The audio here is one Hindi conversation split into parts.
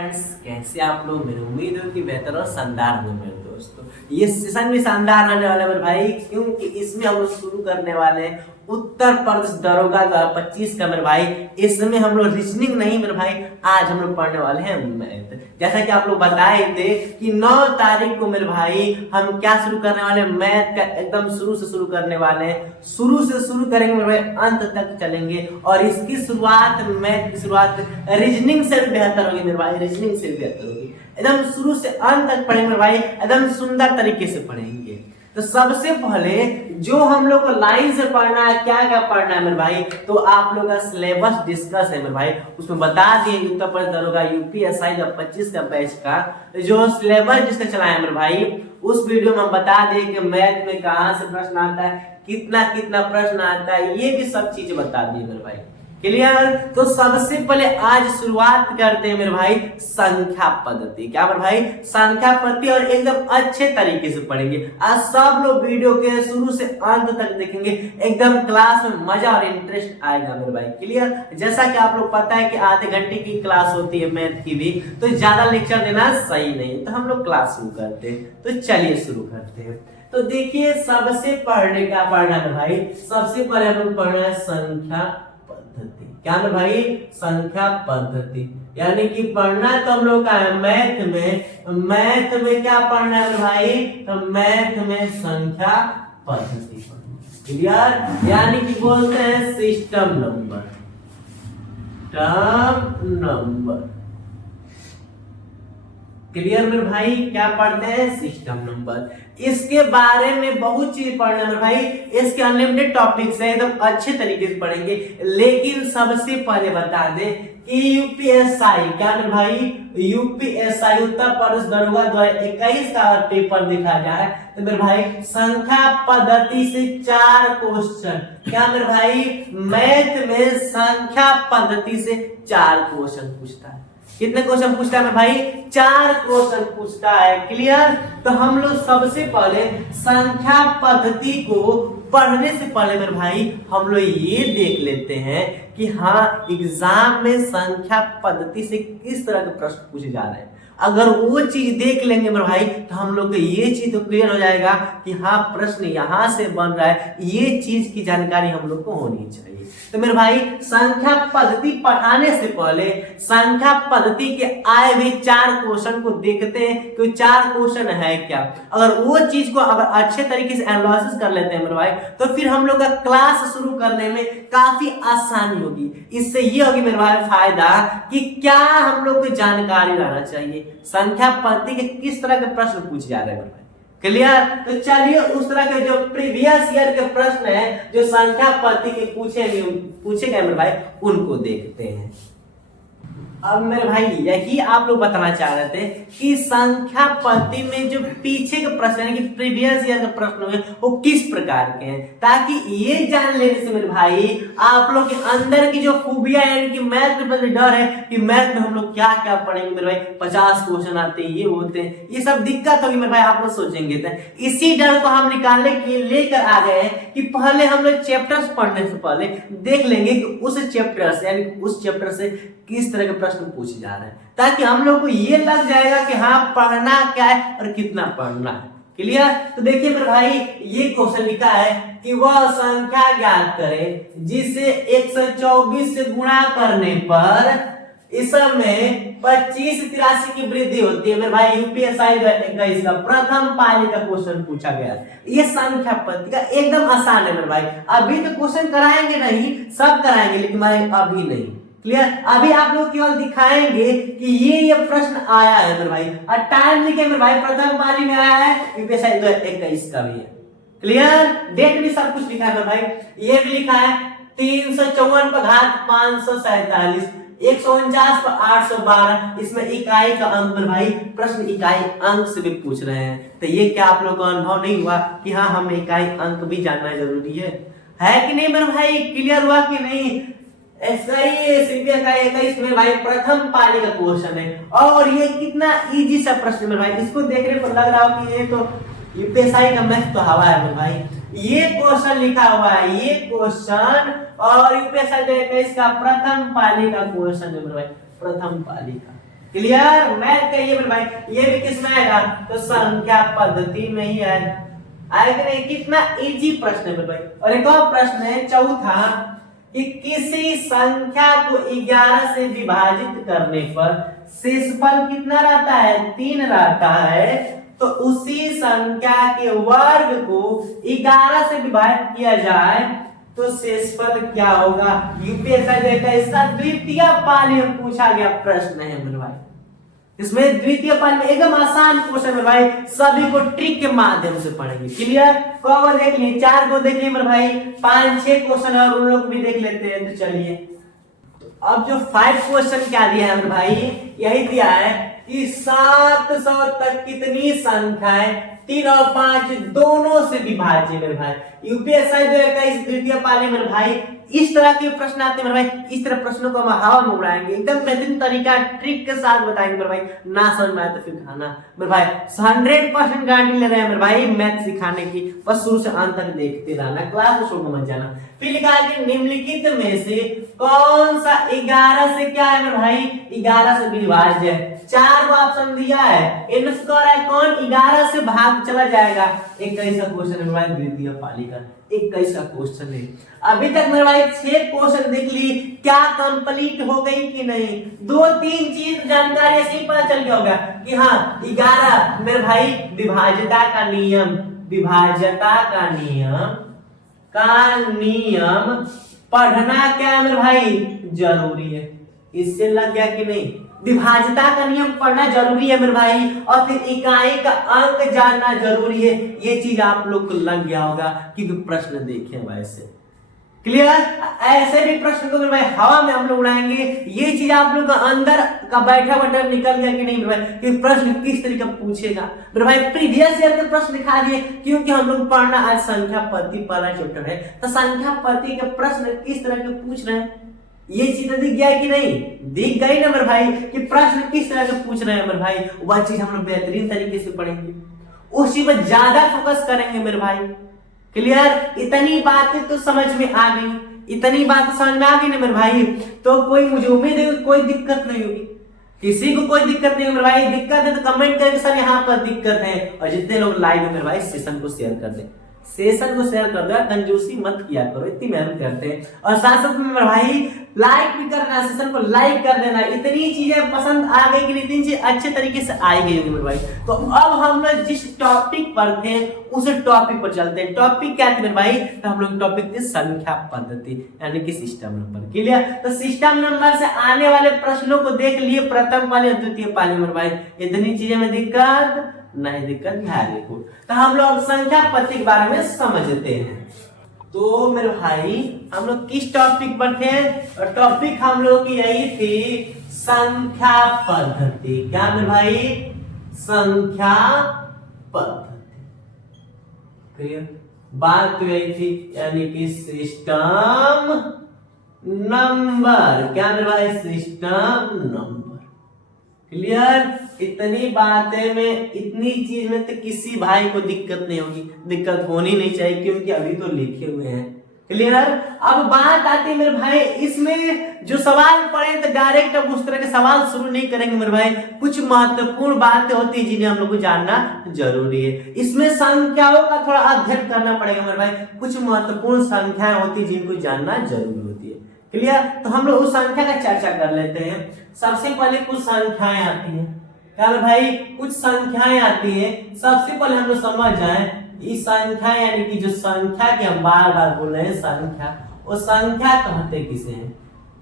फ्रेंड्स, कैसे आप लोग। मेरी उम्मीद है कि बेहतर और शानदार होंगे मेरे दोस्तों। ये सेशन भी शानदार होने वाला है मेरे भाई, क्योंकि इसमें हम लोग शुरू करने वाले हैं उत्तर प्रदेश दरोगा 2025 का मेरे भाई। इसमें हम लोग रीजनिंग नहीं मेरे भाई, आज हम लोग पढ़ने वाले हैं मैथ। जैसा कि आप लोग बताए थे कि 9 तारीख को मेरे भाई हम क्या शुरू करने वाले हैं, मैथ का एकदम शुरू से शुरू करने वाले हैं। शुरू से शुरू करेंगे मेरे भाई, अंत तक चलेंगे। और इसकी शुरुआत, मैथ की शुरुआत रीजनिंग से भी बेहतर होगी मेरे भाई, रीजनिंग से भी बेहतर होगी। एकदम शुरू से अंत तक पढ़ेंगे मेरे भाई, एकदम सुंदर तरीके से पढ़ेंगे। तो सबसे पहले जो हम लोग को लाइन से पढ़ना है, क्या क्या पढ़ना है मेरे भाई, तो आप लोग का सिलेबस डिस्कस है मेरे भाई। उसमें बता दिए उत्तर प्रदेश दरोगा यूपीएसआई 25 का बैच का जो सिलेबस जिसका चलाया है मेरे भाई, उस वीडियो में हम बता दिए कि मैथ में कहां से प्रश्न आता है, कितना कितना प्रश्न आता है, ये भी सब चीज बता दिए मेरे भाई। क्लियर। तो सबसे पहले आज शुरुआत करते हैं मेरे भाई संख्या पद्धति। क्या मेरे भाई, संख्या पद्धति, और एकदम अच्छे तरीके से पढ़ेंगे। आज सब लोग वीडियो के शुरू से अंत तक देखेंगे, एकदम क्लास में मजा और इंटरेस्ट आएगा मेरे भाई। क्लियर। जैसा कि आप लोग पता है कि आधे घंटे की क्लास होती है मैथ की भी, तो ज्यादा लेक्चर देना सही नहीं, तो हम लोग क्लास शुरू करते हैं। तो चलिए शुरू करते हैं। तो देखिए, सबसे पढ़ने क्या पढ़ना है भाई, सबसे पहले हम लोग पढ़ना है संख्या पद्धति। क्या मेरे भाई, संख्या पद्धति, यानी कि पढ़ना तो हम लोग का है मैथ में। मैथ में क्या पढ़ना है मेरे भाई, तो मैथ में संख्या पद्धति पढ़ना। क्लियर। यानी कि बोलते हैं system number, term number. Clear मेरे भाई, क्या पढ़ते हैं, सिस्टम नंबर। इसके बारे में बहुत चीज पढ़ना है भाई, इसके अनलिमिटेड टॉपिक्स है, एकदम अच्छे तरीके से पढ़ेंगे। लेकिन सबसे पहले बता दें कि यूपीएसआई, क्या मेरे भाई, यूपीएसआई उत्तर प्रदेश दरोगा 2021 का पेपर देखा जाए तो मेरे भाई संख्या पद्धति से 4 क्वेश्चन। क्या मेरे भाई, मैथ में संख्या पद्धति से 4 क्वेश्चन पूछता है। कितने क्वेश्चन पूछता है मेरे भाई, 4 क्वेश्चन पूछता है। क्लियर। तो हम लोग सबसे पहले संख्या पद्धति को पढ़ने से पहले मेरे भाई हम लोग ये देख लेते हैं कि हाँ, एग्जाम में संख्या पद्धति से किस तरह के प्रश्न पूछे जा रहे हैं। अगर वो चीज देख लेंगे मेरे भाई, तो हम लोग को ये चीज तो क्लियर हो जाएगा कि हाँ, प्रश्न यहाँ से बन रहा है, ये चीज की जानकारी हम लोग को होनी चाहिए। तो मेरे भाई संख्या पद्धति पढ़ाने से पहले संख्या पद्धति के आए हुए 4 क्वेश्चन को देखते हैं कि 4 क्वेश्चन है क्या। अगर वो चीज को अगर अच्छे तरीके से एनालिसिस कर लेते हैं मेरे भाई, तो फिर हम लोग का क्लास शुरू करने में काफी आसानी होगी। इससे ये होगी मेरे भाई फायदा कि क्या हम लोग को जानकारी लाना चाहिए, संख्या पद्धति के किस तरह के प्रश्न पूछे जा रहे हैं मेरे भाई। क्लियर। तो चलिए उस तरह के जो प्रीवियस ईयर के प्रश्न हैं जो संख्या पद्धति के पूछे गए मेरे भाई, उनको देखते हैं। अब मेरे भाई यही आप लोग बताना चाह रहे थे कि संख्या पद्धति में जो पीछे के प्रश्न है कि प्रीवियस ईयर के प्रश्न हुए वो किस प्रकार के हैं, ताकि ये जान लेने से मेरे भाई आप लोग के अंदर की जो खूबियां यानी कि मैथ के प्रति डर है कि मैथ में हम लोग क्या क्या पढ़ेंगे मेरे भाई, 50 क्वेश्चन आते हैं, ये होते हैं, ये सब दिक्कत होगी मेरे भाई, आप लोग सोचेंगे। तो इसी डर को हम निकालने के लिए लेकर आ गए हैं कि पहले हम लोग चैप्टर्स पढ़ने से पहले देख लेंगे कि उस चैप्टर से यानी उस चैप्टर से किस तरह के प्रश्न पूछे जा रहे हैं, ताकि हम लोग को ये लग जाएगा कि हाँ, पढ़ना क्या है और कितना पढ़ना है। क्लियर। तो देखिए मेरे भाई, ये क्वेश्चन लिखा है कि वह संख्या ज्ञात करें जिसे 124 से गुणा करने पर इसमें 2583 की वृद्धि होती है। मेरे भाई यूपीएसआई 2021 का प्रथम पाली का क्वेश्चन पूछा गया। ये संख्या पद्धति का एकदम आसान है मेरे भाई। अभी तो क्वेश्चन कराएंगे नहीं, सब कराएंगे, लेकिन अभी नहीं। क्लियर। अभी आप लोग केवल दिखाएंगे कि ये प्रश्न आया है मेरे भाई, और टाइम लिखे मेरे भाई, प्रथम पाली में आया है, यूपीएसआई 2021 का भी है। क्लियर। डेट भी सब कुछ लिखा है मेरे भाई, ये भी लिखा है 354 पर घात 547, 149 पर 812। इसमें इकाई का अंक मेरे भाई, प्रश्न इकाई अंक से भी पूछ रहे हैं। तो ये क्या आप लोग को अनुभव नहीं हुआ कि हाँ, हमें इकाई अंक भी जानना जरूरी है कि नहीं मेरे भाई। क्लियर हुआ कि नहीं। ऐसा ही में भाई प्रथम पाली का क्वेश्चन है, और ये कितना इजी सा प्रश्न है भाई। इसको देखने पर लग रहा हो कि ये तो यूपीएसआई का मैथ तो हवा है भाई। ये क्वेश्चन लिखा हुआ है, ये क्वेश्चन, और यूपीएसआई 2021 का प्रथम पाली का क्वेश्चन है भाई, प्रथम पाली का। क्लियर? मैथ का ये मेरे भाई, ये भी किस में आएगा? तो संख्या पद्धति में ही आएगा। आएगा नहीं? कितना इजी प्रश्न है मेरे भाई। और एक और प्रश्न है चौथा, कि किसी संख्या को 11 से विभाजित करने पर शेषफल कितना रहता है? 3 रहता है। तो उसी संख्या के वर्ग को 11 से विभाजित किया जाए तो शेषफल क्या होगा? यूपीएससी का इसका द्वितीय पाली में पूछा गया प्रश्न है मेरे भाई। इसमें द्वितीय पाली में एकदम आसान क्वेश्चन है भाई, सभी को ट्रिक के माध्यम से पढ़ेंगे। क्लियर? को देख लिए, 4 को देख लिए मेरे भाई, 5-6 क्वेश्चन और उन लोग भी देख लेते हैं। तो चलिए, अब जो 5 क्वेश्चन क्या दिया है मेरे भाई, यही दिया है कि 700 तक कितनी संख्याएं 3 और 5 दोनों से विभाज्य मेरे भाई। यूपीएससी 2021 द्वितीय पाली मेरे भाई इस तरह के प्रश्न आते हैं मेरे भाई। इस तरह प्रश्नों को हम हवा में उड़ाएंगे, एकदम बेहतरीन तरीका ट्रिक के साथ बताएंगे मेरे भाई। ना समझ में आए तो फिर खाना मेरे भाई 100% गारंटी ले रहे हैं मेरे भाई मैथ सिखाने की। बस शुरू से अंत तक देखते रहना, क्लास को छोड़कर मत जाना। फिर लिखा है कि निम्नलिखित में से कौन सा 11 से क्या है मेरे भाई? 11 से विभाज्य है। 4 को ऑप्शन दिया है, इनमें से कौन 11 से भाग चला जाएगा? 21 का क्वेश्चन है भाई द्वितीय पाली का, 21 का क्वेश्चन है। अभी तक मेरे भाई 6 क्वेश्चन देख ली, क्या कंप्लीट हो गई कि नहीं? 2-3 चीज जानकारी ऐसे ही पता चल गया होगा कि हाँ 11 मेरे भाई विभाज्यता का नियम, विभाज्यता का नियम पढ़ना क्या है मेरे भाई? जरूरी है। इससे लग गया कि नहीं? विभाज्यता का नियम पढ़ना जरूरी है मेरे भाई, और फिर इकाई का अंक जानना जरूरी है। ये चीज आप लोग को लग गया होगा क्योंकि प्रश्न देखे भाई से। क्लियर? ऐसे भी प्रश्न को मेरे भाई हवा में हम लोग उड़ाएंगे। ये चीज आप लोग का अंदर का बैठा निकल गया कि नहीं मेरे भाई, कि प्रश्न किस तरीके पूछेगा मेरे भाई। प्रीवियस ईयर के प्रश्न दिखा दिए, क्योंकि हम लोग पढ़ना आज संख्या पद्धति पहला चैप्टर है, तो संख्या पद्धति के प्रश्न किस तरह के पूछ रहे हैं ये चीज दिख गया कि नहीं? दिख गई ना मेरे भाई कि प्रश्न किस तरह के पूछ रहे हैं मेरे भाई। वह चीज हम लोग बेहतरीन तरीके से पढ़ेंगे, उस चीज पर ज्यादा फोकस करेंगे मेरे भाई। क्लियर? इतनी बातें तो समझ में आ गई, इतनी बात समझ में आ गई ना मेरे भाई, तो कोई मुझे उम्मीद है कोई दिक्कत नहीं होगी, किसी को कोई दिक्कत नहीं है मेरे भाई। दिक्कत है तो कमेंट करके सर यहाँ पर दिक्कत है, और जितने लोग लाइव है मेरे भाई सेशन को शेयर कर दे, सेशन को शेयर कर दो, कंजूसी मत किया करो, इतनी मेहनत करते हैं। और साथ साथ में मेरे भाई लाइक भी करना, सेशन को लाइक कर देना। इतनी चीजें पसंद आ गई कि नहीं? इतनी चीज अच्छे तरीके से आई गई होगी मेरे भाई। तो अब हम लोग जिस टॉपिक पर थे उस टॉपिक पर चलते हैं। टॉपिक क्या थे मेरे भाई? तो हम लोग टॉपिक थे संख्या पद्धति यानी कि सिस्टम नंबर। क्लियर? तो सिस्टम नंबर से आने वाले प्रश्नों को देख लिए, प्रथम पाली और द्वितीय पाली मेरे भाई। इतनी चीजें में दिक्कत नहीं, दिक्कत वेरी गुड। तो हम लोग संख्या पद्धति के बारे में समझते हैं। तो मेरे भाई हम लोग किस टॉपिक पर थे? और टॉपिक हम लोग की यही थी संख्या पद्धति। क्या मेरे भाई? संख्या पद्धति। क्लियर? बात तो यही थी, यानी कि सिस्टम नंबर। क्या मेरे भाई? System number. क्लियर? इतनी बातें में, इतनी चीज में तो किसी भाई को दिक्कत नहीं होगी, दिक्कत होनी नहीं चाहिए क्योंकि अभी तो लिखे हुए हैं। क्लियर? अब बात आती है मेरे भाई, इसमें जो सवाल पढ़े तो डायरेक्ट अब उस तरह के सवाल शुरू नहीं करेंगे मेरे भाई। कुछ महत्वपूर्ण बातें होती है जिन्हें हम लोग को जानना जरूरी है। इसमें संख्याओं का थोड़ा अध्ययन करना पड़ेगा मेरे भाई। कुछ महत्वपूर्ण संख्याएं होती है जिनको जानना जरूरी होती है। क्लियर? तो हम लोग उस संख्या का चर्चा कर लेते हैं। सबसे पहले कुछ संख्याएं आती हैं। क्या मेरे भाई? कुछ संख्याएं आती है। सबसे पहले हम लोग समझ जाए इस संख्या, यानी कि जो संख्या के हम बार बार बोल रहे हैं संख्या, वो संख्या कहते किसे हैं?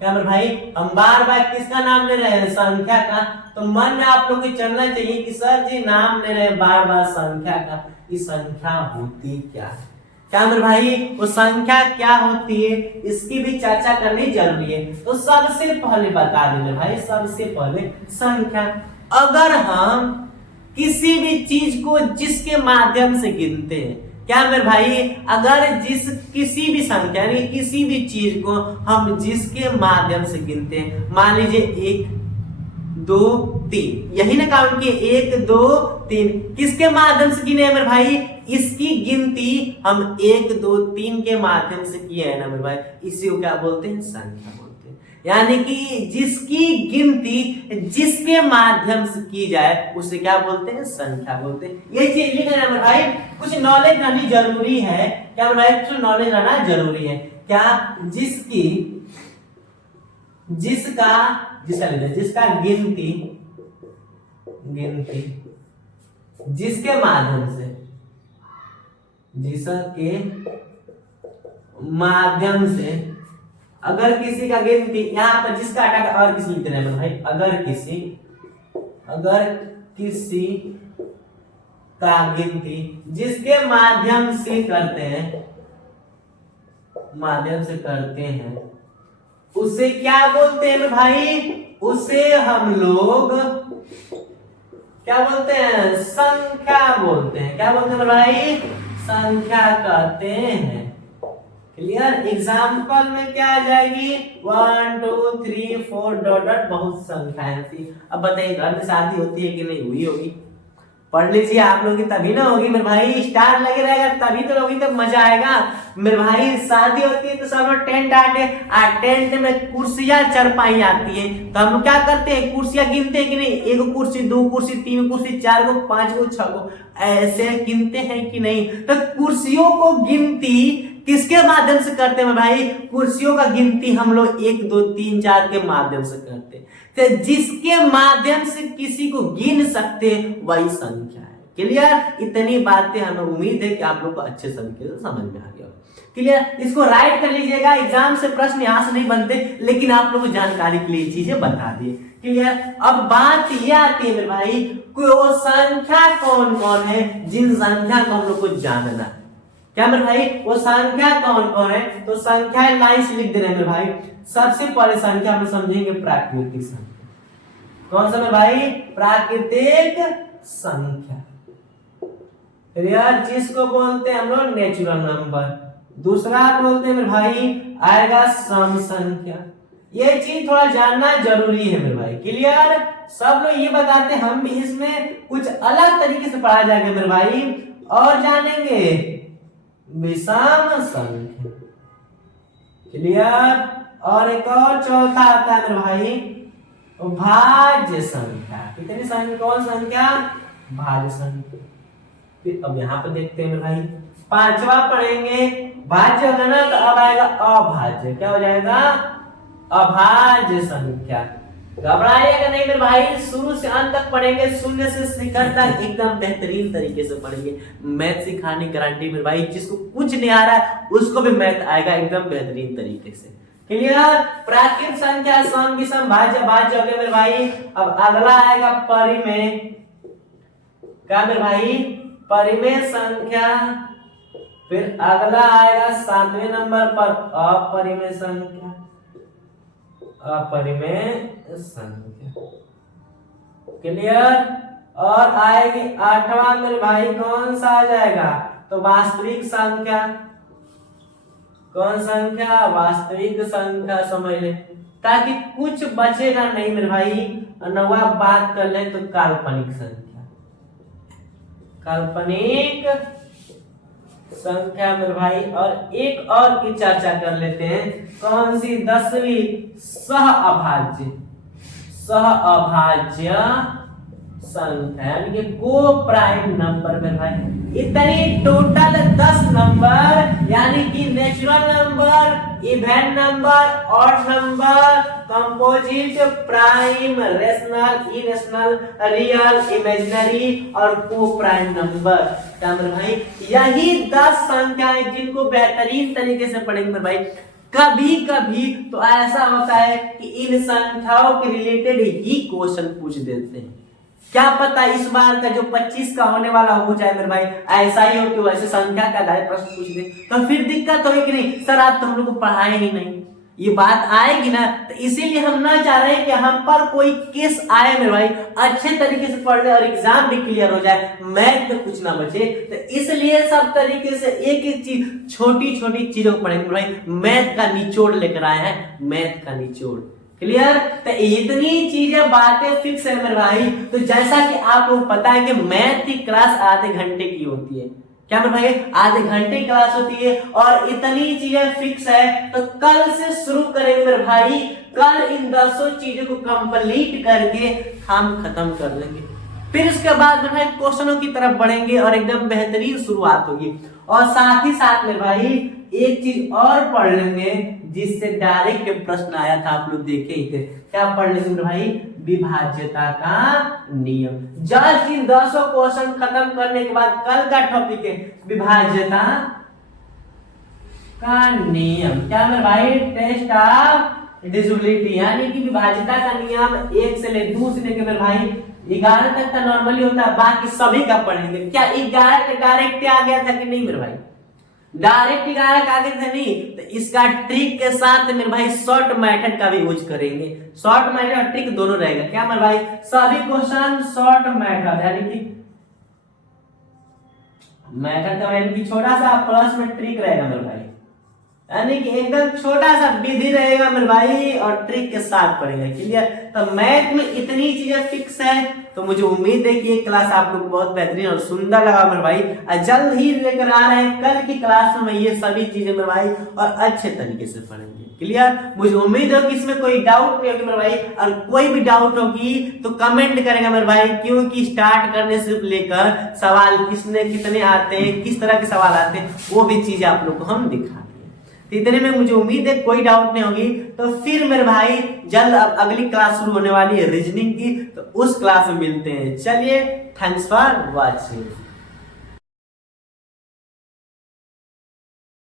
क्या मेरे भाई? हम बार बार किसका नाम ले रहे हैं? संख्या का। तो मन में आप लोग को चलना चाहिए कि सर जी नाम ले रहे हैं बार बार संख्या का, इस संख्या होती क्या है? क्या मेरे भाई? वो संख्या क्या होती है इसकी भी चर्चा करनी जरूरी है। तो सबसे पहले बता देंगे भाई, सबसे पहले संख्या। अगर हम किसी भी चीज को जिसके माध्यम से गिनते हैं, क्या मेरे भाई? अगर किसी भी संख्या यानी किसी भी चीज को हम जिसके माध्यम से गिनते हैं, मान लीजिए 1 2 3, यही ना काउंट किए 1 2 3, किसके माध्यम से गिने हैं मेरे भाई? इसकी गिनती हम 1 2 3 के माध्यम से किए हैं ना मेरे भाई, इसी को क्या बोलते हैं? संख्या बोलते हैं। यानी कि जिसकी गिनती जिसके माध्यम से की जाए उसे क्या बोलते हैं, संख्या बोलते हैं। ये चीज लिखना है भाई, कुछ नॉलेज रहनी जरूरी है। क्या भाई, कुछ नॉलेज रहना जरूरी है। क्या, जिसका गिनती जिसके माध्यम से अगर किसी का गिनती, यहाँ पर जिसका हटा और किसी लिख रहे हैं भाई, अगर किसी का गिनती जिसके माध्यम से करते हैं उसे क्या बोलते हैं भाई, उसे हम लोग क्या बोलते हैं, संख्या बोलते हैं। क्या बोलते हैं भाई, संख्या कहते हैं। क्लियर। एग्जाम्पल में क्या आ जाएगी, 1 2 3 4 डॉट बहुत संख्याएं थी। अब बताइए घर में शादी होती है कि नहीं, हुई होगी, पढ़ लीजिए आप लोग की तभी ना होगी मेरे भाई, स्टार लगे रहेगा तभी तो होगी, तब मजा आएगा मेरे भाई। शादी होती है तो सब लोग टेंट आते, टेंट में कुर्सियां चरपाई आती है, तो हम लोग क्या करते हैं, कुर्सियां गिनते हैं कि नहीं, 1 कुर्सी 2 कुर्सी 3 कुर्सी 4 गो 5 गो 6 गो ऐसे गिनते हैं कि नहीं। तो कुर्सियों को गिनती किसके माध्यम से करते हैं भाई, कुर्सियों का गिनती हम लोग 1 2 3 4 के माध्यम से करते हैं। तो जिसके माध्यम से किसी को गिन सकते वही संख्या है। क्लियर। इतनी बातें हमें उम्मीद है कि आप लोग को अच्छे तरीके से समझ में आ गया। क्लियर। इसको राइट कर लीजिएगा, एग्जाम से प्रश्न यहां से नहीं बनते, लेकिन आप लोगों को जानकारी के लिए चीजें बता दी। क्लियर। अब बात ये आती है मेरे भाई, वो संख्या कौन कौन है जिन संख्या को हम लोग को जानना है। क्या मेरे भाई, वो संख्या कौन कौन है, तो संख्या लाइन से लिख दे रहे हैं मेरे भाई। सबसे पहले संख्या हम समझेंगे प्राकृतिक संख्या। कौन सा मेरे भाई, प्राकृतिक संख्या। जिसको बोलते हैं हम लोग नेचुरल नंबर। दूसरा बोलते हैं मेरे भाई आएगा सम संख्या। ये चीज थोड़ा जानना जरूरी है मेरे भाई। क्लियर। सब लोग ये बताते हैं, हम भी इसमें कुछ अलग तरीके से पढ़ा जाएगा मेरे भाई, और जानेंगे विषम संख्या। क्लियर। और एक और चौथा आता है मेरे भाई भाज्य संख्या। कितनी संख्या, कौन संख्या, भाज्य संख्या। फिर अब यहाँ पे देखते हैं मेरे भाई, पांचवा पढ़ेंगे भाज्य होगा ना, तो अब आएगा अभाज्य। क्या हो जाएगा, अभाज्य संख्या। घबराइएगा नहीं मेरे भाई, शुरू से अंत तक पढ़ेंगे, शून्य से शिखर तक एकदम बेहतरीन तरीके से पढ़ेंगे। मैथ सिखाने की गारंटी मेरे भाई, जिसको कुछ नहीं आ रहा है उसको भी मैथ आएगा एकदम बेहतरीन तरीके से। क्लियर। प्राकृतिक संख्या, सम विषम भाज्य, भाज्य हो गया मेरे भाई। अब अगला आएगा परिमेय। क्या मेरे भाई, परिमेय संख्या। फिर अगला आएगा 7वें नंबर पर अपरिमेय संख्या। अपरिमेय संख्या। क्लियर। और आएगी 8वां मेरे भाई, कौन सा आ जाएगा, तो वास्तविक संख्या। कौन संख्या, वास्तविक संख्या समझ ले, ताकि कुछ बचेगा नहीं मेरे भाई। 9वां बात कर ले तो काल्पनिक संख्या। काल्पनिक संख्या मेरे भाई। और एक और की चर्चा कर लेते हैं, कौन सी, 10वीं सह अभाज्य। सह अभाज्य संख्या यानी कि को प्राइम नंबर मेरे भाई। इतनी टोटल 10 नंबर, यानी कि natural number, even number, odd number, composite, prime, rational, irrational, real, imaginary और को प्राइम नंबर। क्या मेरे भाई, यही 10 संख्याएं जिनको बेहतरीन तरीके से पढ़ेंगे मेरे भाई। कभी कभी तो ऐसा होता है कि इन संख्याओं के रिलेटेड ही क्वेश्चन पूछ देते हैं। क्या पता इस बार का जो 25 का होने वाला हो जाए मेरे भाई, ऐसा ही हो कि वैसे संख्या का डायरेक्ट प्रश्न पूछ दे, तो फिर दिक्कत होगी कि नहीं, सर आप तो हम लोग को पढ़ाए ही नहीं। ये बात आएगी ना, तो इसीलिए हम ना चाह रहे हैं कि हम पर कोई केस आए मेरे भाई, अच्छे तरीके से पढ़ ले और एग्जाम भी क्लियर हो जाए, मैथ में कुछ ना बचे। तो इसलिए सब तरीके से एक एक चीज, छोटी छोटी चीजों को पढ़ेंगे भाई। मैथ का निचोड़ लेकर आए हैं, मैथ का निचोड़। क्लियर। तो इतनी चीजें बातें फिक्स है मेरे भाई। तो जैसा कि आप लोग पता है कि मैथ की क्लास आधे घंटे की होती है, क्या मेरे भाई आधे घंटे की क्लास होती है और इतनी चीजें फिक्स है, तो कल से शुरू करेंगे मेरे भाई। कल इन 10 चीजों को कंप्लीट करके हम खत्म कर लेंगे। फिर उसके बाद मेरे भाई क्वेश्चनों की तरफ बढ़ेंगे और एकदम बेहतरीन शुरुआत होगी। और साथ ही साथ मेरे भाई एक चीज और पढ़ लेंगे जिससे डायरेक्ट प्रश्न आया था, आप लोग देखे ही थे। क्या पढ़ लेंगे मेरे भाई? विभाज्यता का नियम। जस्ट इन 10 क्वेश्चन खत्म करने के बाद कल का टॉपिक है विभाज्यता का नियम। क्या मेरे भाई? टेस्ट ऑफ डिविजिबिलिटी, यानी कि विभाज्यता का नियम 1 से लेके मेरे भाई 11 तक का नॉर्मली होता है, बाकी सभी का पढ़ेंगे। क्या 11 डायरेक्ट आ गया था कि नहीं मेरे भाई? डायरेक्ट 11 का आगे था नहीं, तो इसका ट्रिक के साथ मेरे भाई शॉर्ट मेथड का भी यूज करेंगे। शॉर्ट मेथड और ट्रिक दोनों रहेगा। क्या मेरे भाई? सभी क्वेश्चन शॉर्ट मेथड, यानी कि मेथड का यानी कि छोटा सा प्लस में ट्रिक रहेगा मेरे भाई, यानी कि एकदम छोटा सा विधि रहेगा मेरे भाई और ट्रिक के साथ पढ़ेंगे। क्लियर? तो मैथ में इतनी चीजें फिक्स है, तो मुझे उम्मीद है कि ये क्लास आप लोग बहुत बेहतरीन और सुंदर लगा मेरे भाई। और जल्द ही लेकर आ रहे हैं कल की क्लास में ये सभी चीजें मेरे भाई, और अच्छे तरीके से पढ़ेंगे। क्लियर? मुझे उम्मीद है कि इसमें कोई डाउट नहीं होगी मेरे भाई, और कोई भी डाउट होगी तो कमेंट करेगा मेरे भाई, क्योंकि स्टार्ट करने से लेकर सवाल किसने कितने आते हैं, किस तरह के सवाल आते हैं, वो भी चीज आप लोग को हम दिखा। तो इतने में मुझे उम्मीद है कोई डाउट नहीं होगी। तो फिर मेरे भाई जल्द अब अगली क्लास शुरू होने वाली है रीजनिंग की, तो उस क्लास में मिलते हैं। चलिए, थैंक्स फॉर वॉचिंग।